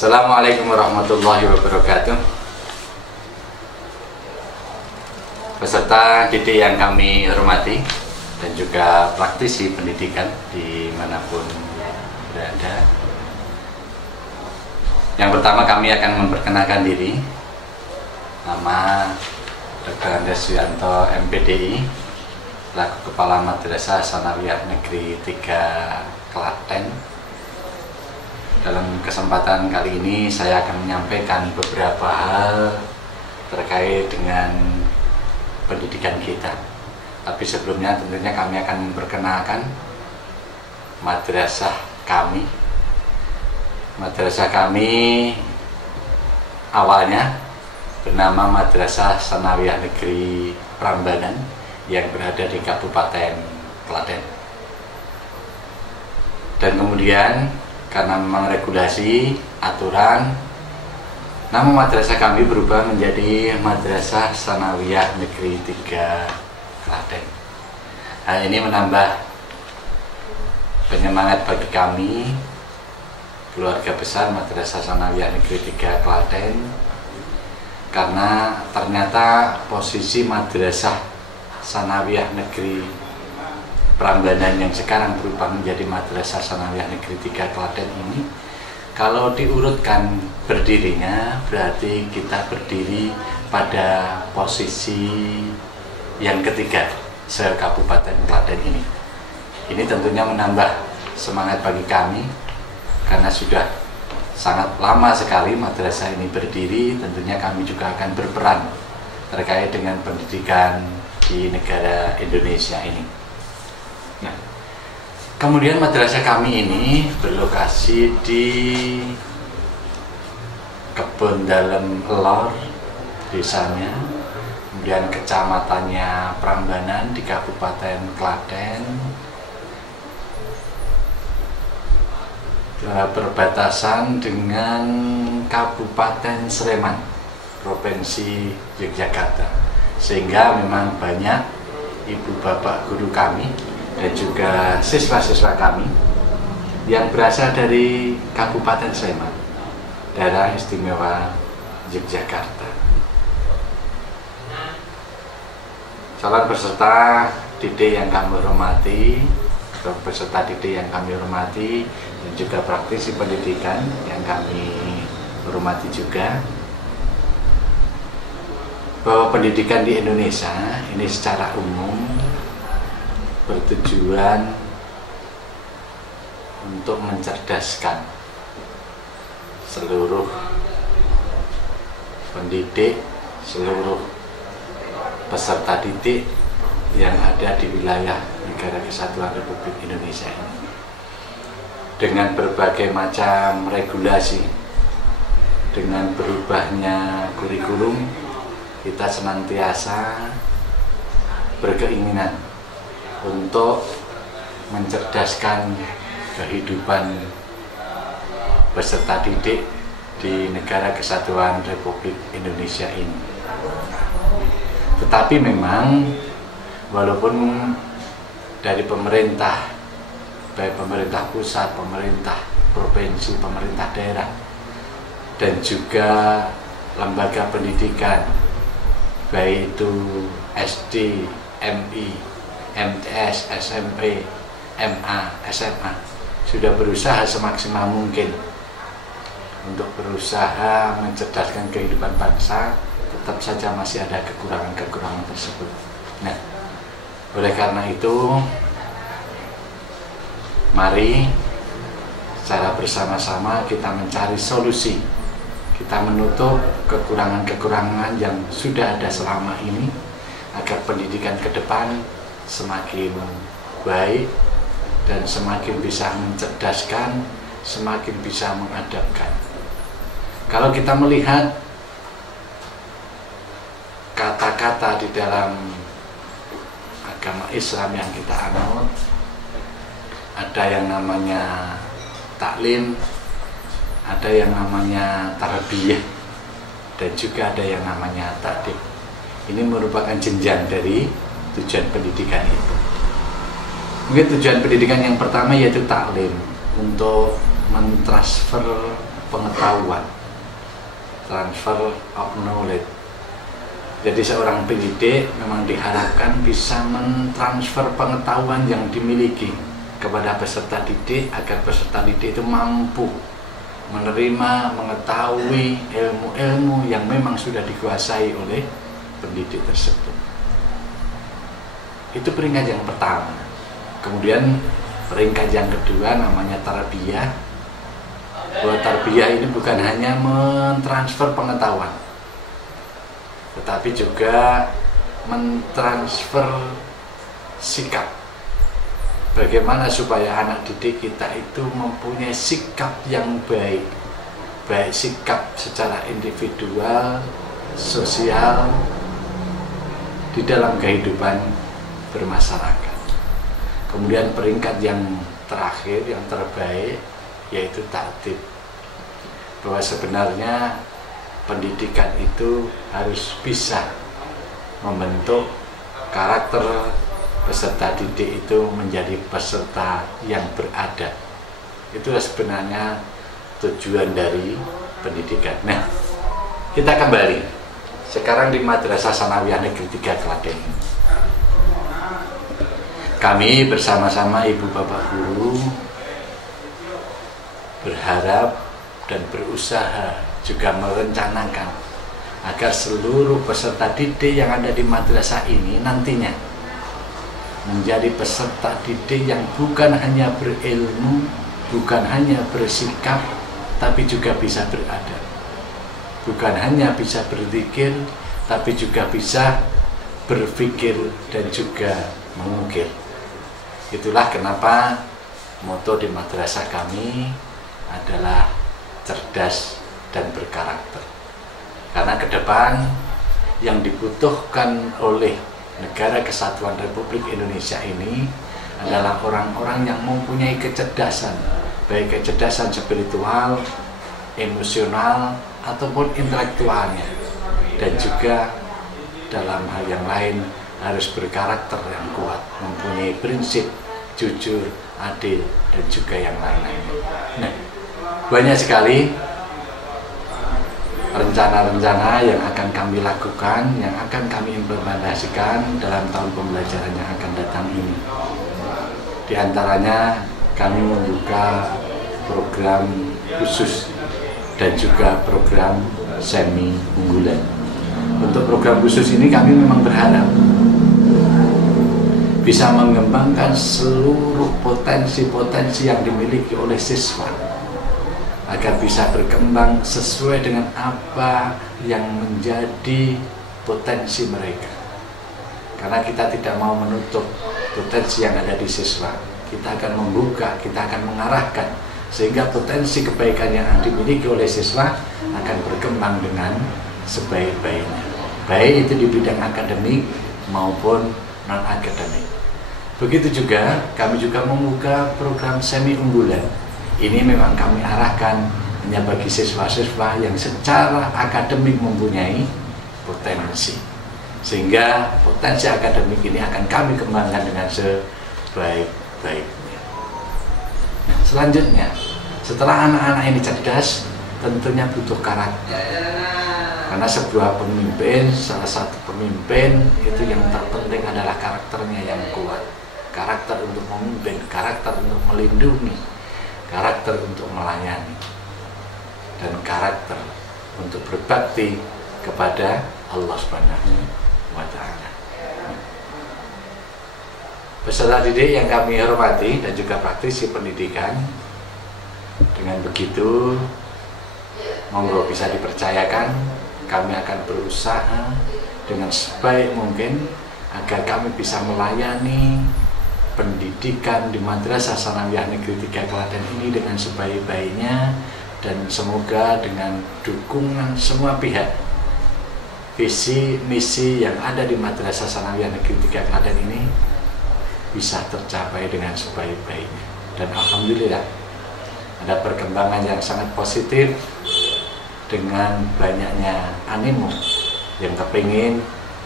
Assalamualaikum warahmatullahi wabarakatuh. Peserta didik yang kami hormati dan juga praktisi pendidikan dimanapun berada. Yang pertama kami akan memperkenalkan diri. Nama Dr. Andes Suyanto MPDI, selaku Kepala Madrasah Sanawiyah Negeri 3 Klaten. Dalam kesempatan kali ini saya akan menyampaikan beberapa hal terkait dengan pendidikan kita. Tapi sebelumnya tentunya kami akan memperkenalkan madrasah kami. Madrasah kami awalnya bernama Madrasah Sanawiyah Negeri Prambanan yang berada di Kabupaten Klaten. Dan kemudian karena memang regulasi, aturan, nama madrasah kami berubah menjadi Madrasah Sanawiyah Negeri 3 Klaten. Hal ini menambah penyemangat bagi kami, keluarga besar Madrasah Sanawiyah Negeri 3 Klaten, karena ternyata posisi Madrasah Sanawiyah Negeri Prambanan yang sekarang berubah menjadi Madrasah Sanawiyah Negeri 3 Klaten ini, kalau diurutkan berdirinya berarti kita berdiri pada posisi yang ketiga se-Kabupaten Klaten ini. Ini tentunya menambah semangat bagi kami karena sudah sangat lama sekali madrasah ini berdiri. Tentunya kami juga akan berperan terkait dengan pendidikan di negara Indonesia ini. Nah, kemudian madrasah kami ini berlokasi di Kebon Dalem Lor desanya, kemudian kecamatannya Prambanan di Kabupaten Klaten, berbatasan dengan Kabupaten Sleman, Provinsi Yogyakarta, sehingga memang banyak ibu bapak guru kami dan juga siswa-siswa kami yang berasal dari Kabupaten Sleman, daerah istimewa Yogyakarta. Calon peserta didik yang kami hormati, dan juga praktisi pendidikan yang kami hormati juga, bahwa pendidikan di Indonesia ini secara umum bertujuan untuk mencerdaskan seluruh pendidik, seluruh peserta didik yang ada di wilayah Negara Kesatuan Republik Indonesia ini. Dengan berbagai macam regulasi, dengan berubahnya kurikulum, kita senantiasa berkeinginan untuk mencerdaskan kehidupan peserta didik di Negara Kesatuan Republik Indonesia ini. Tetapi memang walaupun dari pemerintah, baik pemerintah pusat, pemerintah provinsi, pemerintah daerah, dan juga lembaga pendidikan, baik itu SD, MI, MTS, SMP, MA, SMA, sudah berusaha semaksimal mungkin untuk berusaha mencerdaskan kehidupan bangsa, tetap saja masih ada kekurangan-kekurangan tersebut. Nah, oleh karena itu, mari secara bersama-sama kita mencari solusi, kita menutup kekurangan-kekurangan yang sudah ada selama ini, agar pendidikan ke depan semakin baik dan semakin bisa mencerdaskan, semakin bisa mengadabkan. Kalau kita melihat kata-kata di dalam agama Islam yang kita anut, ada yang namanya taklim, ada yang namanya tarbiyah, dan juga ada yang namanya ta'dib. Ini merupakan jenjang dari tujuan pendidikan itu. Mungkin tujuan pendidikan yang pertama yaitu taklim, untuk mentransfer pengetahuan, transfer of knowledge. Jadi seorang pendidik memang diharapkan bisa mentransfer pengetahuan yang dimiliki kepada peserta didik agar peserta didik itu mampu menerima, mengetahui ilmu-ilmu yang memang sudah dikuasai oleh pendidik tersebut. Itu peringkat yang pertama. Kemudian peringkat yang kedua namanya tarbiyah. Bahwa tarbiyah ini bukan hanya mentransfer pengetahuan, tetapi juga mentransfer sikap. Bagaimana supaya anak didik kita itu mempunyai sikap yang baik, baik sikap secara individual, sosial, di dalam kehidupan bermasyarakat. Kemudian peringkat yang terakhir, yang terbaik, yaitu ta'dib. Bahwa sebenarnya pendidikan itu harus bisa membentuk karakter peserta didik itu menjadi peserta yang beradab. Itulah sebenarnya tujuan dari pendidikan. Nah, kita kembali sekarang di Madrasah Sanawiyah Negeri 3 Klaten. Kami bersama-sama ibu bapak guru berharap dan berusaha juga merencanakan agar seluruh peserta didik yang ada di madrasah ini nantinya menjadi peserta didik yang bukan hanya berilmu, bukan hanya bersikap, tapi juga bisa beradab. Bukan hanya bisa berzikir, tapi juga bisa berpikir dan juga mengukir. Itulah kenapa moto di madrasah kami adalah cerdas dan berkarakter. Karena ke depan yang dibutuhkan oleh Negara Kesatuan Republik Indonesia ini adalah orang-orang yang mempunyai kecerdasan, baik kecerdasan spiritual, emosional, ataupun intelektualnya, dan juga dalam hal yang lain harus berkarakter yang kuat, mempunyai prinsip jujur, adil, dan juga yang lain-lainnya. Nah, banyak sekali rencana-rencana yang akan kami lakukan, yang akan kami implementasikan dalam tahun pembelajaran yang akan datang ini. Di antaranya kami membuka program khusus dan juga program semi unggulan. Untuk program khusus ini kami memang berharap bisa mengembangkan seluruh potensi-potensi yang dimiliki oleh siswa agar bisa berkembang sesuai dengan apa yang menjadi potensi mereka. Karena kita tidak mau menutup potensi yang ada di siswa. Kita akan membuka, kita akan mengarahkan sehingga potensi kebaikan yang dimiliki oleh siswa akan berkembang dengan sebaik-baiknya. Baik itu di bidang akademik maupun non-akademik. Begitu juga kami juga membuka program semi unggulan. Ini memang kami arahkan hanya bagi siswa-siswa yang secara akademik mempunyai potensi. Sehingga potensi akademik ini akan kami kembangkan dengan sebaik-baiknya. Nah, selanjutnya, setelah anak-anak ini cerdas, tentunya butuh karakter. Karena sebuah pemimpin, salah satu pemimpin itu yang terpenting adalah karakternya yang kuat. Karakter untuk memimpin, karakter untuk melindungi, karakter untuk melayani, dan karakter untuk berbakti kepada Allah Subhanahu wa Ta'ala. Peserta didik yang kami hormati dan juga praktisi pendidikan, dengan begitu monggo bisa dipercayakan kami akan berusaha dengan sebaik mungkin agar kami bisa melayani pendidikan di Madrasah Sanawiyah Negeri 3 Klaten ini dengan sebaik-baiknya, dan semoga dengan dukungan semua pihak visi misi yang ada di Madrasah Sanawiyah Negeri 3 Klaten ini bisa tercapai dengan sebaik-baiknya. Dan alhamdulillah ada perkembangan yang sangat positif dengan banyaknya animo yang kepingin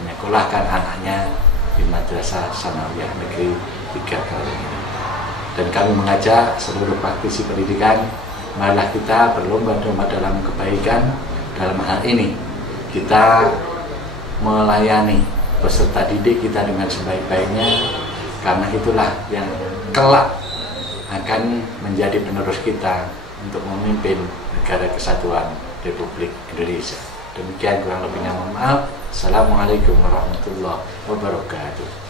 menyekolahkan anaknya di Madrasah Sanawiyah Negeri 3 Klaten ini. Dan kami mengajak seluruh praktisi pendidikan Marilah kita berlomba-lomba dalam kebaikan. Dalam hal ini kita melayani peserta didik kita dengan sebaik-baiknya, karena itulah yang kelak akan menjadi penerus kita untuk memimpin negara kesatuan Republik Indonesia. Demikian, kurang lebihnya mohon maaf. Assalamualaikum warahmatullahi wabarakatuh.